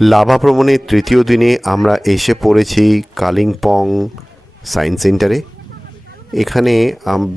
Lava ভ্রমণের তৃতীয় দিনে আমরা এসে পড়েছি কালিম্পং সায়েন্স সেন্টারে। এখানে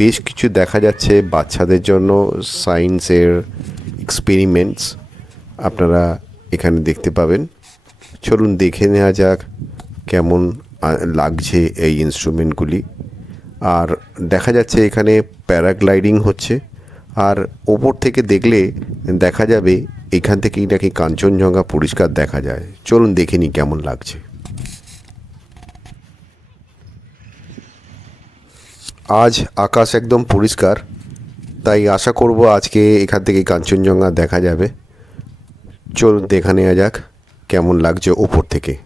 বেশ কিছু দেখা যাচ্ছে বাচ্চাদের জন্য সায়েন্সের এক্সপেরিমেন্টস। আপনারা এখানে দেখতে পাবেন। চলুন দেখে নেওয়া যাক কেমন লাগছে এই ইনস্ট্রুমেন্টগুলি আর দেখা যাচ্ছে এখানে প্যারাগ্লাইডিং হচ্ছে। আর ওপর থেকে দেখলে দেখা যাবে এখান থেকেই নাকি কাঞ্চনজঙ্ঘা পরিষ্কার দেখা যায়। চলুন দেখে নিই কেমন লাগছে। আজ আকাশ একদম পরিষ্কার, তাই আশা করব আজকে এখান থেকে কাঞ্চনজঙ্ঘা দেখা যাবে। চলুন দেখা নেওয়া যাক কেমন লাগছে ওপর থেকে।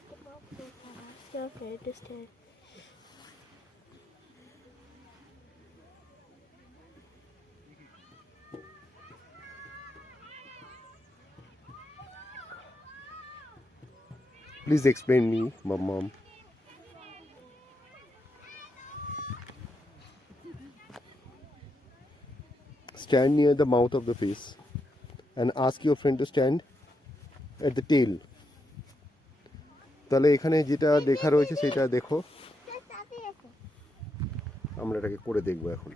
like the mouth Please explain me, my mom. Stand near the mouth of the face and ask your friend to stand at the tail. তাহলে এখানে যেটা দেখা রয়েছে সেটা দেখো। আমরা এটাকে করে দেখব এখন।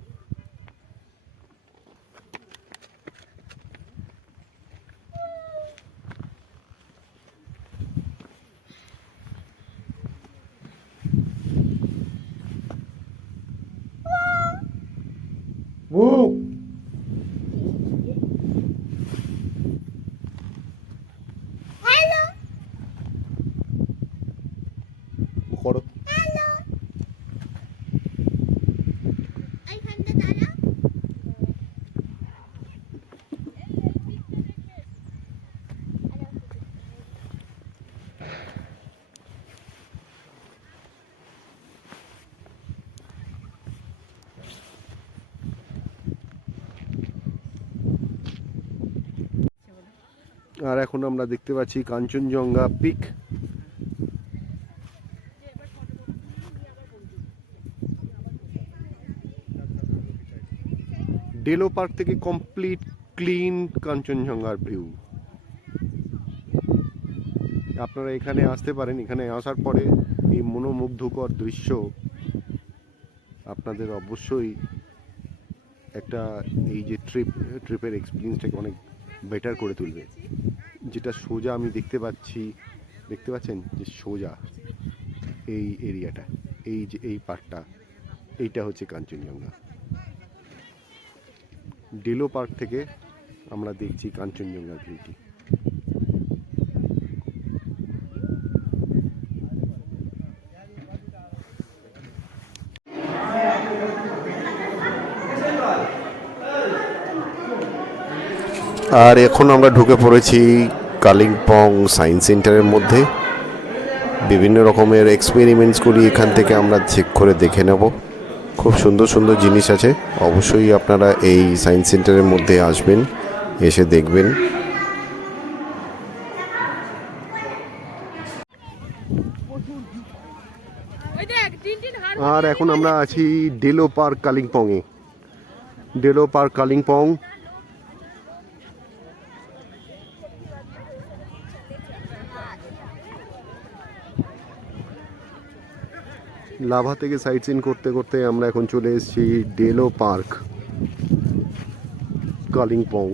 আর এখন আমরা দেখতে পাচ্ছি কাঞ্চনজঙ্ঘা পিক। ডেলো পার্ক থেকে কমপ্লিট ক্লিন কাঞ্চনজঙ্ঘার ভিউ আপনারা এখানে আসতে পারেন, এখানে আসার পরে এই মনোমুগ্ধকর দৃশ্য আপনাদের অবশ্যই একটা এই যে ট্রিপ ট্রিপের এক্সপিরিয়েন্সটাকে অনেক বেটার করে তুলবে। যেটা সোজা আমি দেখতে পাচ্ছি, দেখতে পাচ্ছেন? যে সোজা এই এরিয়াটা, এই যে, এই পার্কটা, এইটা হচ্ছে কাঞ্চনজঙ্ঘা। ডেলো পার্ক থেকে আমরা দেখছি কাঞ্চনজঙ্ঘার ভিউটি। আর এখন আমরা ঢুকে পড়েছি কালিম্পং সায়েন্স সেন্টারের মধ্যে। বিভিন্ন রকমের এক্সপেরিমেন্টসগুলি এখান থেকে আমরা চেক করে দেখে নেব। খুব সুন্দর সুন্দর জিনিস আছে। অবশ্যই আপনারা এই সায়েন্স সেন্টারের মধ্যে আসবেন এসে দেখবেন। আর এখন আমরা আছি ডেলো পার্ক কালিম্পংয়ে। ডেলো পার্ক কালিম্পং লাভা থেকে সাইট সিন করতে করতে আমরা এখন চলে এসেছি ডেলো পার্ক কালিম্পং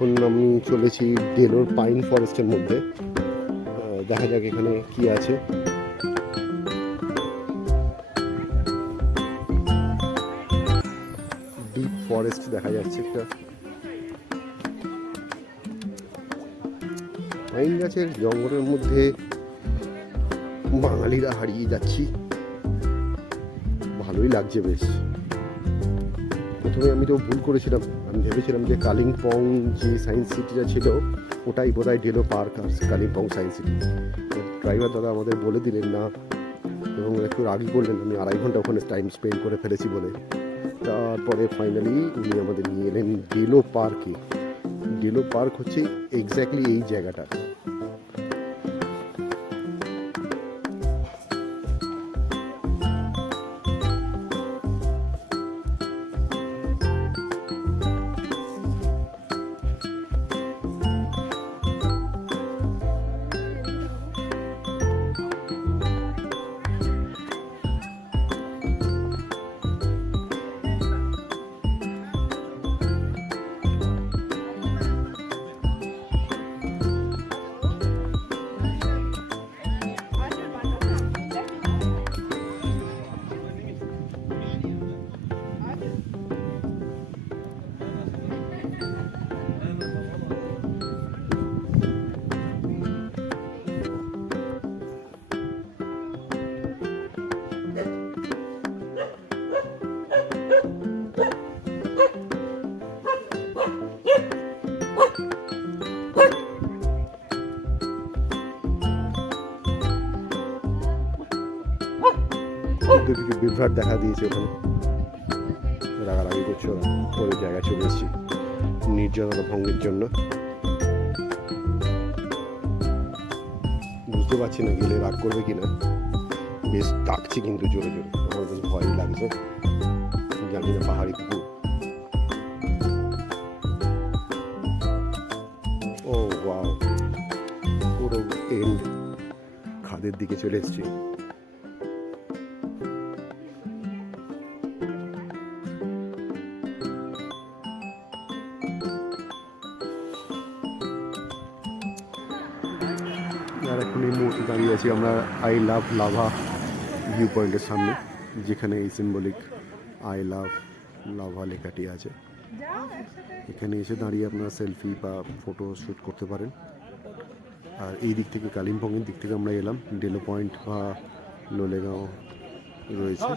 এখন আমি চলেছি ডেলোর পাইন ফরেস্টের মধ্যে। দেখা যাক এখানে কি আছে। ডিপ ফরেস্ট দেখা যাচ্ছে একটা। পাইন গাছের জঙ্গলের মধ্যে বাঙালিরা হারিয়ে যাচ্ছি। ভালোই লাগছে বেশ। প্রথমে আমি তো ভুল করেছিলাম। আমি ভেবেছিলাম যে কালিম্পং যে সায়েন্স সিটিটা ছিল, ওটাই বোধ হয় ডেলো পার্ক আর কালিম্পং সায়েন্স সিটি ড্রাইভার দাদা আমাদের বলে দিলেন না, এবং একটু রাগি করলেন আমি আড়াই ঘণ্টা ওখানে টাইম স্পেন্ড করে ফেলেছি বলে। তারপরে ফাইনালি উনি আমাদের নিয়ে এলেন ডেলো পার্কে ডেলো পার্ক হচ্ছে এক্স্যাক্টলি এই জায়গাটা। মধ্যে কিছু বিভ্রাট দেখা দিয়েছে ওখানে রাগারাগি করছে ওরা। জায়গায় চলে এসেছি। নির্জনতা ভঙ্গের জন্য। বুঝতে পারছি না গেলে রাগ করবে কিনা। বেশ ডাকছি কিন্তু জোরে জোরে। আমার বেশ ভয়ই লাগছে। জানি না পাহাড়ি কুকুর। ও, ওয়াও। পুরো খাদের দিকে চলে এসেছি। এখন এই মুহূর্তে দাঁড়িয়ে আছি আমরা আই লাভ লাভা ভিউ পয়েন্টের সামনে, যেখানে এই সিম্বলিক আই লাভ লাভা লেখাটি আছে। এখানে এসে দাঁড়িয়ে আপনারা সেলফি বা ফটো শ্যুট করতে পারেন। আর এই দিক থেকে, কালিম্পংয়ের দিক থেকে আমরা এলাম। ডেলো পয়েন্ট বা লোলেগাঁও রয়েছে।